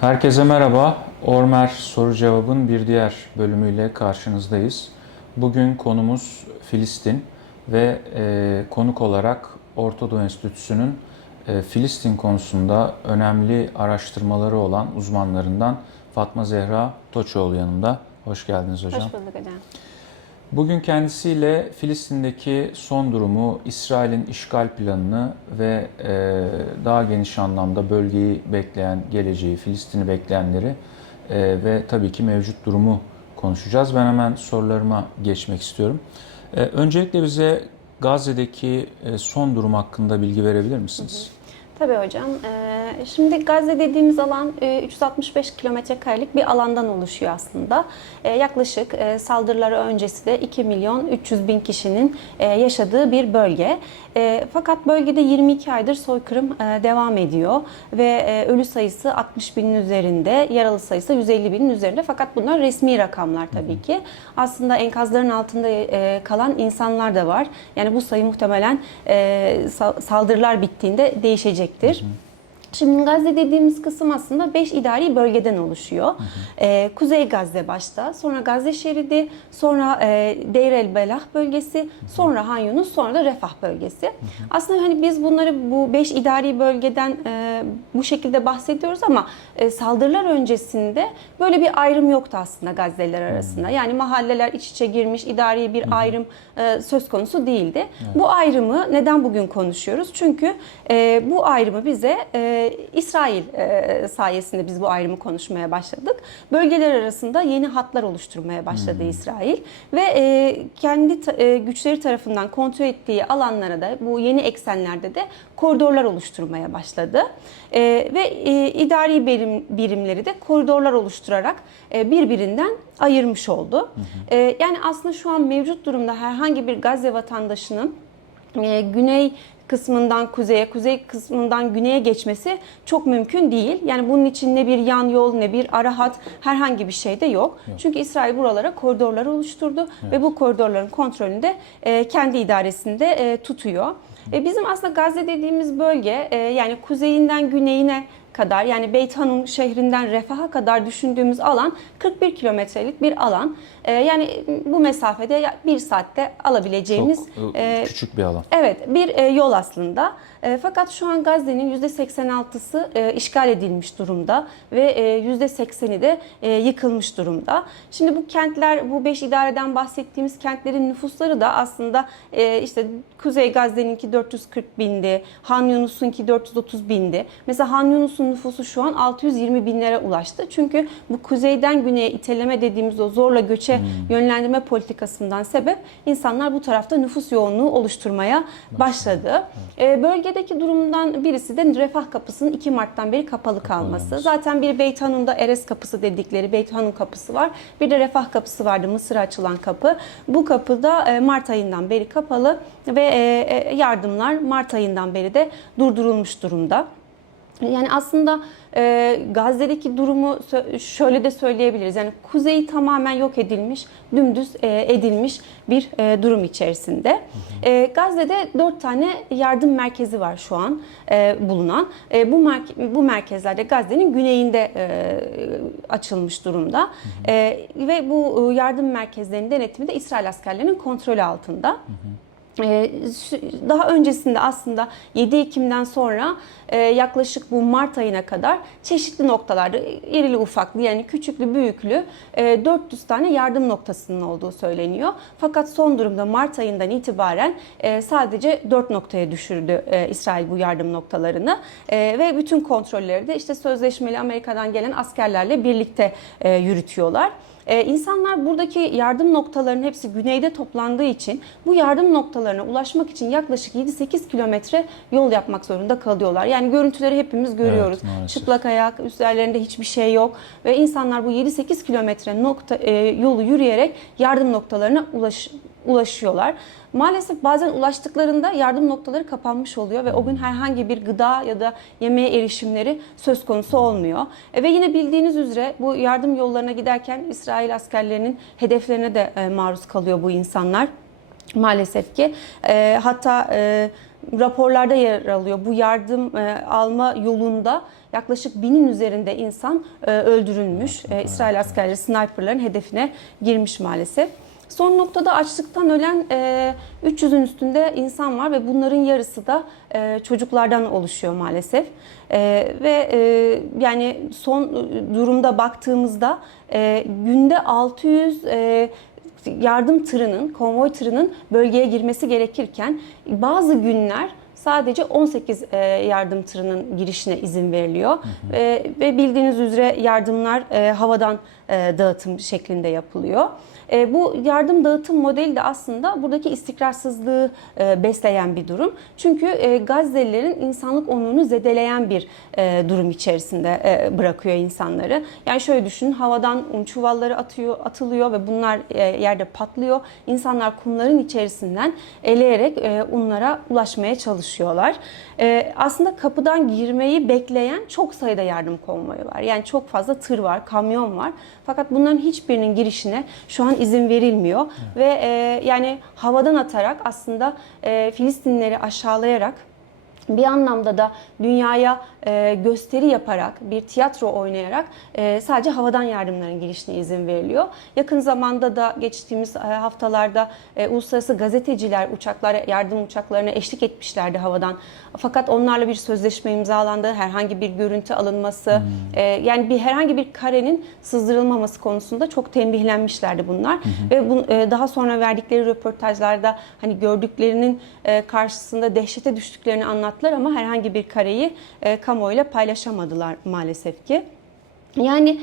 Herkese merhaba. Ormer Soru Cevabın bir diğer bölümüyle karşınızdayız. Bugün konumuz Filistin ve konuk olarak Orta Doğu Enstitüsü'nün Filistin konusunda önemli araştırmaları olan uzmanlarından Fatma Zehra Toçoğlu yanımda. Hoş geldiniz hocam. Hoş bulduk hocam. Bugün kendisiyle Filistin'deki son durumu, İsrail'in işgal planını ve daha geniş anlamda bölgeyi bekleyen, geleceği, Filistin'i bekleyenleri ve tabii ki mevcut durumu konuşacağız. Ben hemen sorularıma geçmek istiyorum. Öncelikle bize Gazze'deki son durum hakkında bilgi verebilir misiniz? Tabii hocam. Şimdi Gazze dediğimiz alan 365 kilometre karelik bir alandan oluşuyor aslında. Yaklaşık saldırıları öncesi de 2 milyon 300 bin kişinin yaşadığı bir bölge. Fakat bölgede 22 aydır soykırım devam ediyor ve ölü sayısı 60 binin üzerinde, yaralı sayısı 150 binin üzerinde. Fakat bunlar resmi rakamlar tabii ki. Aslında enkazların altında kalan insanlar da var. Yani bu sayı muhtemelen saldırılar bittiğinde değişecektir. Şimdi Gazze dediğimiz kısım aslında 5 idari bölgeden oluşuyor. Kuzey Gazze başta, sonra Gazze şeridi, sonra Deir el-Belah bölgesi, sonra Han Yunus, sonra da Refah bölgesi. Aslında hani biz bunları bu 5 idari bölgeden bu şekilde bahsediyoruz ama saldırılar öncesinde böyle bir ayrım yoktu aslında Gazze'liler arasında. Yani mahalleler iç içe girmiş, idari bir ayrım söz konusu değildi. Evet. Bu ayrımı neden bugün konuşuyoruz? Çünkü bu ayrımı bize İsrail sayesinde biz bu ayrımı konuşmaya başladık. Bölgeler arasında yeni hatlar oluşturmaya başladı İsrail ve kendi güçleri tarafından kontrol ettiği alanlara da bu yeni eksenlerde de koridorlar oluşturmaya başladı. Ve idari birimleri de koridorlar oluşturarak birbirinden ayırmış oldu. Yani aslında şu an mevcut durumda herhangi bir Gazze vatandaşının güney kısmından kuzeye, kuzey kısmından güneye geçmesi çok mümkün değil. Yani bunun için ne bir yan yol ne bir ara hat herhangi bir şey de yok. Çünkü İsrail buralara koridorlar oluşturdu ve bu koridorların kontrolünü de kendi idaresinde tutuyor. Bizim aslında Gazze dediğimiz bölge yani kuzeyinden güneyine kadar yani Beyt Hanun şehrinden Refah'a kadar düşündüğümüz alan 41 kilometrelik bir alan. Yani bu mesafede bir saatte alabileceğimiz Çok küçük bir alan. evet bir yol aslında. Fakat şu an Gazze'nin %86'sı işgal edilmiş durumda ve %80'i de yıkılmış durumda. Şimdi bu kentler, bu 5 idareden bahsettiğimiz kentlerin nüfusları da aslında işte Kuzey Gazze'ninki 440 bindi, Han Yunus'unki 430 bindi. Mesela Han Yunus'un nüfusu şu an 620 binlere ulaştı. Çünkü bu kuzeyden güneye iteleme dediğimiz o zorla göçe yönlendirme politikasından sebep insanlar bu tarafta nüfus yoğunluğu oluşturmaya başladı. Bölgedeki durumdan birisi de Refah kapısının 2 Mart'tan beri kapalı kalması. Zaten bir Beyt Hanun'da Erez kapısı dedikleri Beyt Hanun kapısı var. Bir de Refah kapısı vardı, Mısır'a açılan kapı. Bu kapı da Mart ayından beri kapalı ve yardımlar Mart ayından beri de durdurulmuş durumda. Yani aslında Gazze'deki durumu şöyle de söyleyebiliriz. Yani kuzeyi tamamen yok edilmiş, dümdüz edilmiş bir durum içerisinde. Gazze'de 4 tane yardım merkezi var şu an bulunan. Bu merkezlerde Gazze'nin güneyinde açılmış durumda. Ve bu yardım merkezlerinin denetimi de İsrail askerlerinin kontrolü altında. Daha öncesinde aslında 7 Ekim'den sonra yaklaşık bu Mart ayına kadar çeşitli noktalarda irili ufaklı yani küçüklü büyüklü 400 tane yardım noktasının olduğu söyleniyor. Fakat son durumda Mart ayından itibaren sadece 4 noktaya düşürdü İsrail bu yardım noktalarını ve bütün kontrolleri de işte sözleşmeli Amerika'dan gelen askerlerle birlikte yürütüyorlar. İnsanlar buradaki yardım noktalarının hepsi güneyde toplandığı için bu yardım noktalarına ulaşmak için yaklaşık 7-8 kilometre yol yapmak zorunda kalıyorlar. Yani görüntüleri hepimiz görüyoruz. Evet, çıplak ayak, üzerlerinde hiçbir şey yok ve insanlar bu 7-8 kilometre yolu yürüyerek yardım noktalarına ulaşıyorlar. Maalesef bazen ulaştıklarında yardım noktaları kapanmış oluyor ve o gün herhangi bir gıda ya da yemeğe erişimleri söz konusu olmuyor. Ve yine bildiğiniz üzere bu yardım yollarına giderken İsrail askerlerinin hedeflerine de maruz kalıyor bu insanlar. Maalesef ki hatta raporlarda yer alıyor. Bu yardım alma yolunda yaklaşık 1000'in üzerinde insan öldürülmüş. İsrail askerleri sniperların hedefine girmiş maalesef. Son noktada açlıktan ölen 300'ün üstünde insan var ve bunların yarısı da çocuklardan oluşuyor maalesef. Ve yani son durumda baktığımızda günde 600 yardım tırının, konvoy tırının bölgeye girmesi gerekirken bazı günler sadece 18 yardım tırının girişine izin veriliyor. Ve bildiğiniz üzere yardımlar havadan dağıtım şeklinde yapılıyor. Bu yardım dağıtım modeli de aslında buradaki istikrarsızlığı besleyen bir durum. Çünkü Gazze'lilerin insanlık onurunu zedeleyen bir durum içerisinde bırakıyor insanları. Yani şöyle düşünün, havadan un çuvalları atılıyor ve bunlar yerde patlıyor. İnsanlar kumların içerisinden eleyerek unlara ulaşmaya çalışıyorlar. Aslında kapıdan girmeyi bekleyen çok sayıda yardım konvoyu var. Yani çok fazla tır var, kamyon var. Fakat bunların hiçbirinin girişine şu an izin verilmiyor. Ve yani havadan atarak aslında Filistinlileri aşağılayarak, bir anlamda da dünyaya gösteri yaparak, bir tiyatro oynayarak sadece havadan yardımların girişine izin veriliyor. Yakın zamanda da geçtiğimiz haftalarda uluslararası gazeteciler yardım uçaklarına eşlik etmişlerdi havadan. Fakat onlarla bir sözleşme imzalandı, herhangi bir görüntü alınması, yani herhangi bir karenin sızdırılmaması konusunda çok tembihlenmişlerdi bunlar. Ve daha sonra verdikleri röportajlarda hani gördüklerinin karşısında dehşete düştüklerini anlattılar ama herhangi bir kareyi kamuoyuyla paylaşamadılar maalesef ki. Yani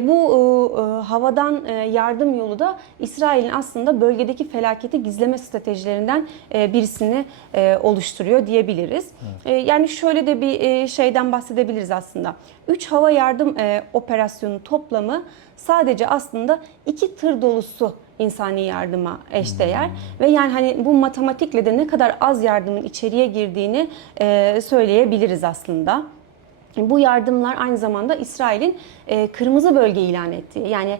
bu havadan yardım yolu da İsrail'in aslında bölgedeki felaketi gizleme stratejilerinden birisini oluşturuyor diyebiliriz. Evet. Yani şöyle de bir şeyden bahsedebiliriz aslında. 3 hava yardım operasyonu toplamı sadece aslında 2 tır dolusu insani yardıma eşdeğer. Ve yani hani bu matematikle de ne kadar az yardımın içeriye girdiğini söyleyebiliriz aslında. Bu yardımlar aynı zamanda İsrail'in kırmızı bölge ilan ettiği, yani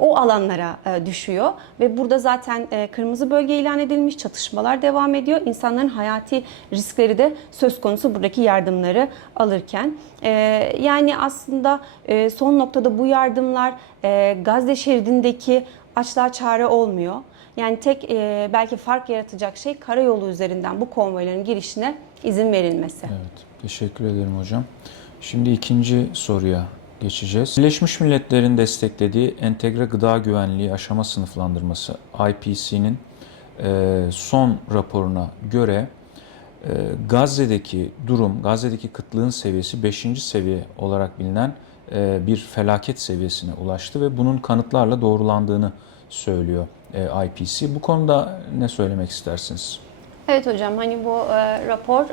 o alanlara düşüyor ve burada zaten kırmızı bölge ilan edilmiş, çatışmalar devam ediyor. İnsanların hayati riskleri de söz konusu buradaki yardımları alırken. Yani aslında son noktada bu yardımlar Gazze şeridindeki açlığa çare olmuyor. Yani tek belki fark yaratacak şey karayolu üzerinden bu konvoyların girişine izin verilmesi. Evet, teşekkür ederim hocam. Şimdi ikinci soruya geçeceğiz. Birleşmiş Milletler'in desteklediği Entegre Gıda Güvenliği Aşama Sınıflandırması IPC'nin son raporuna göre Gazze'deki durum, Gazze'deki kıtlığın seviyesi 5. seviye olarak bilinen bir felaket seviyesine ulaştı ve bunun kanıtlarla doğrulandığını söylüyor IPC. Bu konuda ne söylemek istersiniz? Evet hocam, hani bu rapor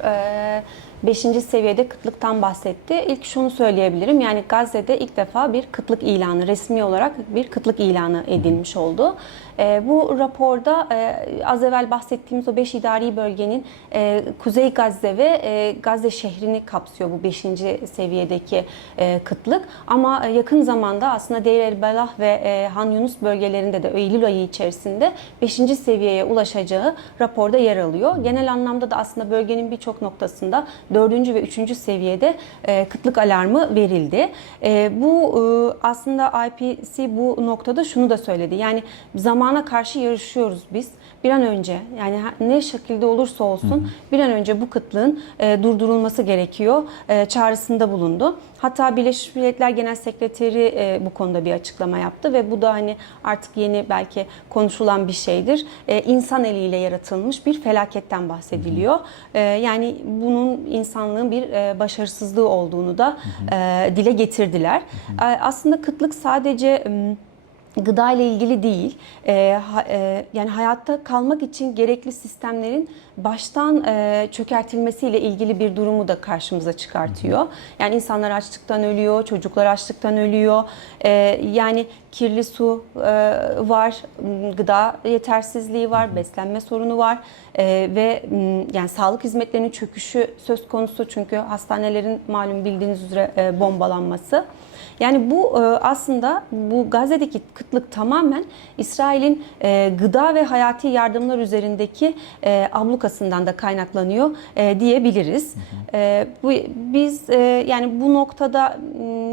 5. seviyede kıtlıktan bahsetti. İlk şunu söyleyebilirim, yani Gazze'de ilk defa bir kıtlık ilanı, resmi olarak bir kıtlık ilanı edilmiş oldu. Bu raporda az evvel bahsettiğimiz o 5 idari bölgenin Kuzey Gazze ve Gazze şehrini kapsıyor bu 5. seviyedeki kıtlık. Ama yakın zamanda aslında Deir el-Belah ve Han Yunus bölgelerinde de Eylül ayı içerisinde 5. seviyeye ulaşacağı raporda yer alıyor. Genel anlamda da aslında bölgenin birçok noktasında 4. ve 3. seviyede kıtlık alarmı verildi. Bu aslında IPC bu noktada şunu da söyledi. Yani zamana karşı yarışıyoruz biz. Bir an önce, yani ne şekilde olursa olsun bir an önce bu kıtlığın durdurulması gerekiyor çağrısında bulundu. Hatta Birleşmiş Milletler Genel Sekreteri bu konuda bir açıklama yaptı ve bu da hani artık yeni belki konuşulan bir şeydir. İnsan eliyle yaratılmış bir felaketten bahsediliyor. Yani bunun insanlığın bir başarısızlığı olduğunu da dile getirdiler. Aslında kıtlık sadece gıda ile ilgili değil, yani hayatta kalmak için gerekli sistemlerin baştan çökertilmesiyle ilgili bir durumu da karşımıza çıkartıyor. Yani insanlar açlıktan ölüyor, çocuklar açlıktan ölüyor. Yani kirli su var, gıda yetersizliği var, beslenme sorunu var ve yani sağlık hizmetlerinin çöküşü söz konusu, çünkü hastanelerin malum bildiğiniz üzere bombalanması. Yani bu aslında bu Gazze'deki kıtlık tamamen İsrail'in gıda ve hayati yardımlar üzerindeki ablukasından da kaynaklanıyor diyebiliriz. Biz yani bu noktada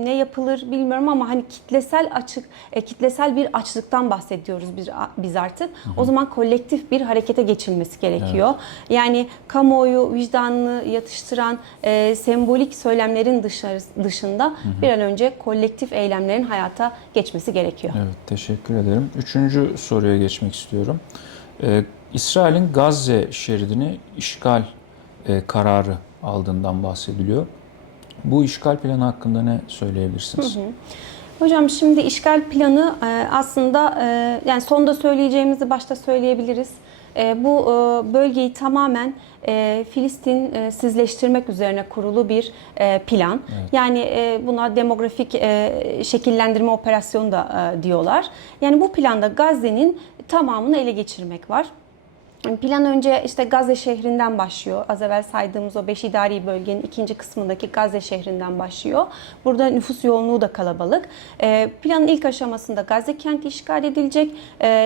ne yapılır bilmiyorum ama hani kitlesel bir açlıktan bahsediyoruz biz artık. O zaman kolektif bir harekete geçilmesi gerekiyor. Evet. Yani kamuoyu vicdanını yatıştıran sembolik söylemlerin dışında bir an önce kolektif eylemlerin hayata geçmesi gerekiyor. Evet, teşekkür ederim. Üçüncü soruya geçmek istiyorum. İsrail'in Gazze şeridini işgal kararı aldığından bahsediliyor. Bu işgal planı hakkında ne söyleyebilirsiniz? Hocam şimdi işgal planı aslında yani sonda söyleyeceğimizi başta söyleyebiliriz. Bu bölgeyi tamamen Filistin sizleştirmek üzerine kurulu bir plan. Evet. Yani buna demografik şekillendirme operasyonu da diyorlar. Yani bu planda Gazze'nin tamamını ele geçirmek var. Plan önce işte Gazze şehrinden başlıyor. Az evvel saydığımız o 5 idari bölgenin ikinci kısmındaki Gazze şehrinden başlıyor. Burada nüfus yoğunluğu da kalabalık. Planın ilk aşamasında Gazze kenti işgal edilecek.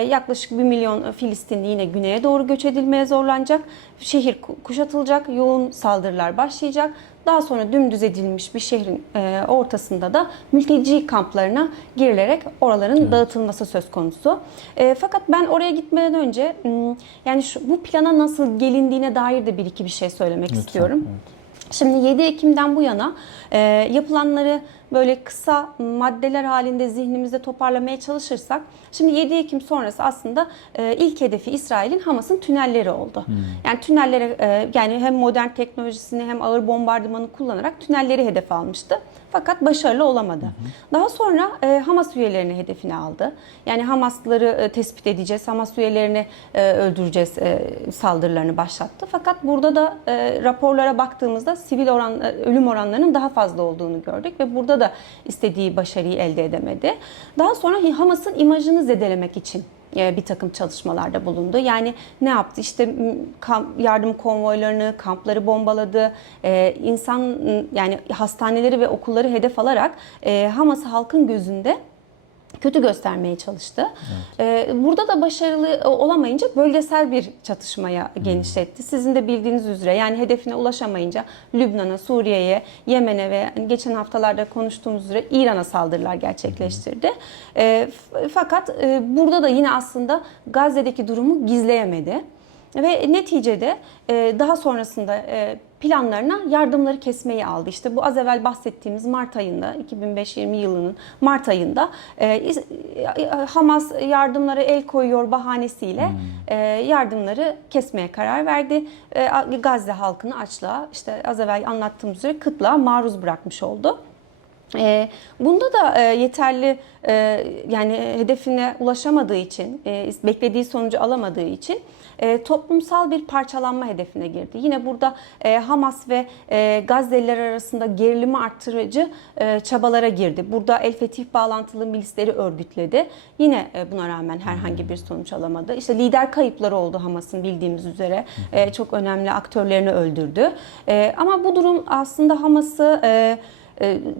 Yaklaşık 1 milyon Filistinli yine güneye doğru göç edilmeye zorlanacak. Şehir kuşatılacak, yoğun saldırılar başlayacak. Daha sonra dümdüz edilmiş bir şehrin ortasında da mülteci kamplarına girilerek oraların dağıtılması söz konusu. Fakat ben oraya gitmeden önce yani bu plana nasıl gelindiğine dair de bir iki bir şey söylemek istiyorum. Evet. Şimdi 7 Ekim'den bu yana yapılanları böyle kısa maddeler halinde zihnimizde toparlamaya çalışırsak, şimdi 7 Ekim sonrası aslında ilk hedefi İsrail'in Hamas'ın tünelleri oldu. Yani tünellere yani hem modern teknolojisini hem ağır bombardımanı kullanarak tünelleri hedef almıştı. Fakat başarılı olamadı. Daha sonra Hamas üyelerini hedefine aldı. Yani Hamaslıları tespit edeceğiz, Hamas üyelerini öldüreceğiz saldırılarını başlattı. Fakat burada da raporlara baktığımızda sivil ölüm oranlarının daha fazla olduğunu gördük ve burada da istediği başarıyı elde edemedi. Daha sonra Hamas'ın imajını zedelemek için bir takım çalışmalarda bulundu. Yani ne yaptı? İşte yardım konvoylarını, kampları bombaladı. Yani hastaneleri ve okulları hedef alarak Hamas'ı halkın gözünde kötü göstermeye çalıştı. Evet. Burada da başarılı olamayınca bölgesel bir çatışmaya genişletti. Sizin de bildiğiniz üzere yani hedefine ulaşamayınca Lübnan'a, Suriye'ye, Yemen'e ve geçen haftalarda konuştuğumuz üzere İran'a saldırılar gerçekleştirdi. Fakat burada da yine aslında Gazze'deki durumu gizleyemedi. Ve neticede daha sonrasında planlarına yardımları kesmeyi aldı. İşte bu az evvel bahsettiğimiz Mart ayında, 2020 yılının Mart ayında Hamas yardımlara el koyuyor bahanesiyle yardımları kesmeye karar verdi. Gazze halkını açlığa, işte az evvel anlattığımız üzere kıtlığa maruz bırakmış oldu. Bunda da yeterli yani hedefine ulaşamadığı için, beklediği sonucu alamadığı için toplumsal bir parçalanma hedefine girdi. Yine burada Hamas ve Gazze'liler arasında gerilimi arttırıcı çabalara girdi. Burada El Fetih bağlantılı milisleri örgütledi. Yine buna rağmen herhangi bir sonuç alamadı. İşte lider kayıpları oldu Hamas'ın bildiğimiz üzere. Çok önemli aktörlerini öldürdü. Ama bu durum aslında Hamas'ı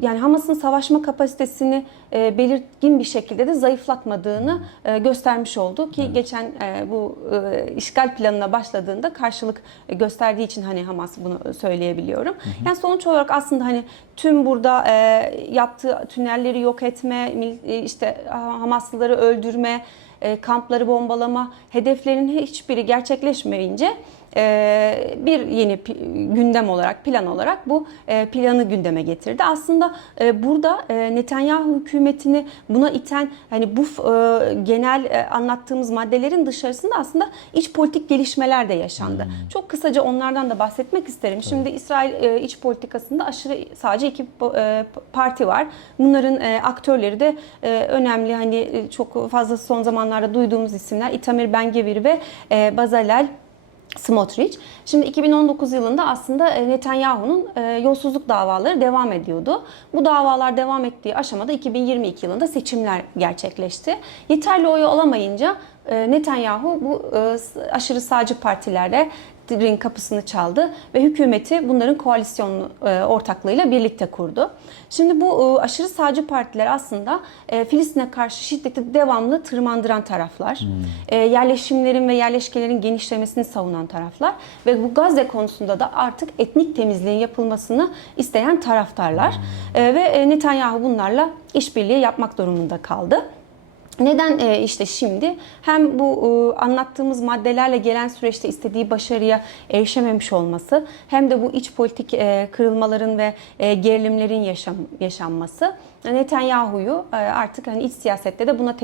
yani Hamas'ın savaşma kapasitesini belirgin bir şekilde de zayıflatmadığını göstermiş oldu ki geçen bu işgal planına başladığında karşılık gösterdiği için hani Hamas bunu söyleyebiliyorum. Yani sonuç olarak aslında hani tüm burada yaptığı tünelleri yok etme, işte Hamaslıları öldürme, kampları bombalama hedeflerinin hiçbiri gerçekleşmeyince bir yeni gündem olarak, plan olarak bu planı gündeme getirdi. Aslında burada Netanyahu hükümetini buna iten hani bu genel anlattığımız maddelerin dışarısında aslında iç politik gelişmeler de yaşandı. Çok kısaca onlardan da bahsetmek isterim. Şimdi İsrail iç politikasında sadece iki parti var. Bunların aktörleri de önemli, hani çok fazla son zamanlarda duyduğumuz isimler Itamar Ben-Gvir ve Bezalel Smotrich. Şimdi 2019 yılında aslında Netanyahu'nun yolsuzluk davaları devam ediyordu. Bu davalar devam ettiği aşamada 2022 yılında seçimler gerçekleşti. Yeterli oyu alamayınca Netanyahu bu aşırı sağcı partilerle hükümetin kapısını çaldı ve hükümeti bunların koalisyon ortaklığıyla birlikte kurdu. Şimdi bu aşırı sağcı partiler aslında Filistin'e karşı şiddeti devamlı tırmandıran taraflar. Yerleşimlerin ve yerleşkelerin genişlemesini savunan taraflar ve bu Gazze konusunda da artık etnik temizliğin yapılmasını isteyen taraftarlar. Ve Netanyahu bunlarla işbirliği yapmak durumunda kaldı. Neden işte şimdi hem bu anlattığımız maddelerle gelen süreçte istediği başarıya erişememiş olması hem de bu iç politik kırılmaların ve gerilimlerin yaşanması Netanyahu'yu artık hani iç siyasette de buna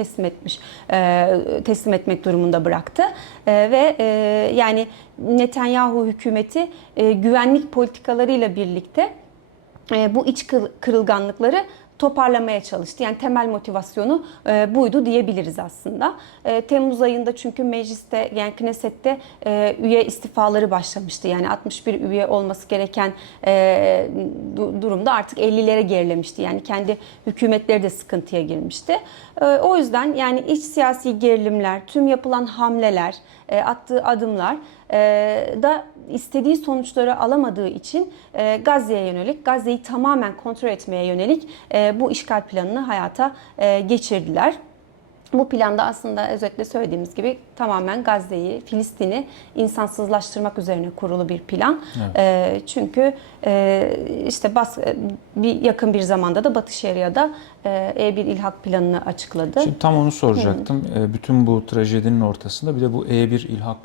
teslim etmek durumunda bıraktı. Ve yani Netanyahu hükümeti güvenlik politikalarıyla birlikte bu iç kırılganlıkları toparlamaya çalıştı. Yani temel motivasyonu buydu diyebiliriz aslında. Temmuz ayında çünkü mecliste yani Knesset'te üye istifaları başlamıştı. Yani 61 üye olması gereken durumda artık 50'lere gerilemişti. Yani kendi hükümetleri de sıkıntıya girmişti. O yüzden yani iç siyasi gerilimler, tüm yapılan hamleler, attığı adımlar da istediği sonuçları alamadığı için Gazze'ye yönelik, Gazze'yi tamamen kontrol etmeye yönelik bu işgal planını hayata geçirdiler. Bu planda aslında özetle söylediğimiz gibi tamamen Gazze'yi, Filistin'i insansızlaştırmak üzerine kurulu bir plan. Evet. Çünkü işte yakın bir zamanda da Batı Şeria'da E1 ilhak planını açıkladı. Şimdi tam onu soracaktım. Bütün bu trajedinin ortasında bir de bu E1 ilhak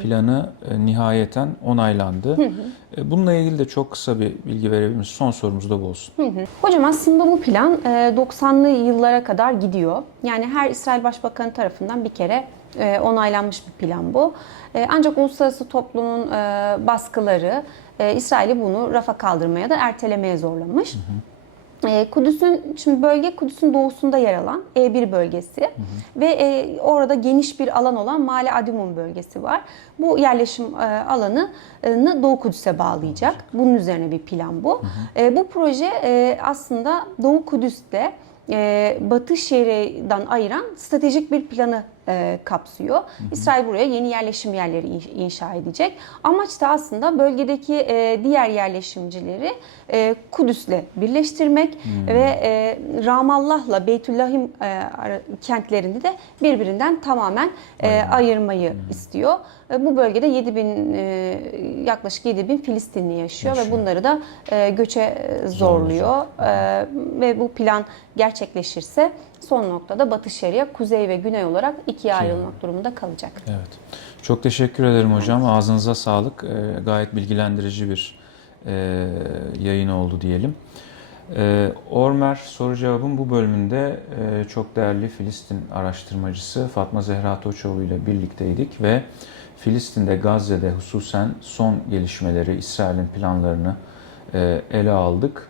planı nihayeten onaylandı. Bununla ilgili de çok kısa bir bilgi verebilir misiniz? Son sorumuz da bu olsun. Hocam aslında bu plan 90'lı yıllara kadar gidiyor. Yani her İsrail Başbakanı tarafından bir kere onaylanmış bir plan bu. Ancak uluslararası toplumun baskıları İsrail'i bunu rafa kaldırmaya da ertelemeye zorlamış. Şimdi bölge Kudüs'ün doğusunda yer alan E1 bölgesi ve orada geniş bir alan olan Male Adumum bölgesi var. Bu yerleşim alanını Doğu Kudüs'e bağlayacak. Bunun üzerine bir plan bu. Bu proje aslında Doğu Kudüs'te Batı Şeria'dan ayıran stratejik bir planı kapsıyor. İsrail buraya yeni yerleşim yerleri inşa edecek. Amaç da aslında bölgedeki diğer yerleşimcileri Kudüs'le birleştirmek ve Ramallah'la Beytüllahim kentlerini de birbirinden tamamen ayırmayı istiyor. Bu bölgede yaklaşık 7.000 Filistinli yaşıyor ve bunları da göçe zorluyor. Ve bu plan gerçekleşirse son noktada Batı Şeria, Kuzey ve Güney olarak ikiye ayrılmak durumunda kalacak. Evet. Çok teşekkür ederim hocam. Ağzınıza sağlık. Gayet bilgilendirici bir yayın oldu diyelim. Ormer Soru Cevabın bu bölümünde çok değerli Filistin araştırmacısı Fatma Zehra Toçoğlu ile birlikteydik ve Filistin'de, Gazze'de hususen son gelişmeleri, İsrail'in planlarını ele aldık.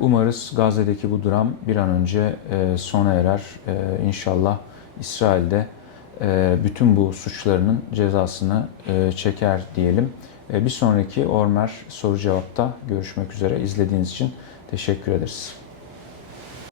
Umarız Gazze'deki bu dram bir an önce sona erer. İnşallah İsrail'de bütün bu suçlarının cezasını çeker diyelim. Bir sonraki Ormer Soru Cevap'ta görüşmek üzere. İzlediğiniz için teşekkür ederiz.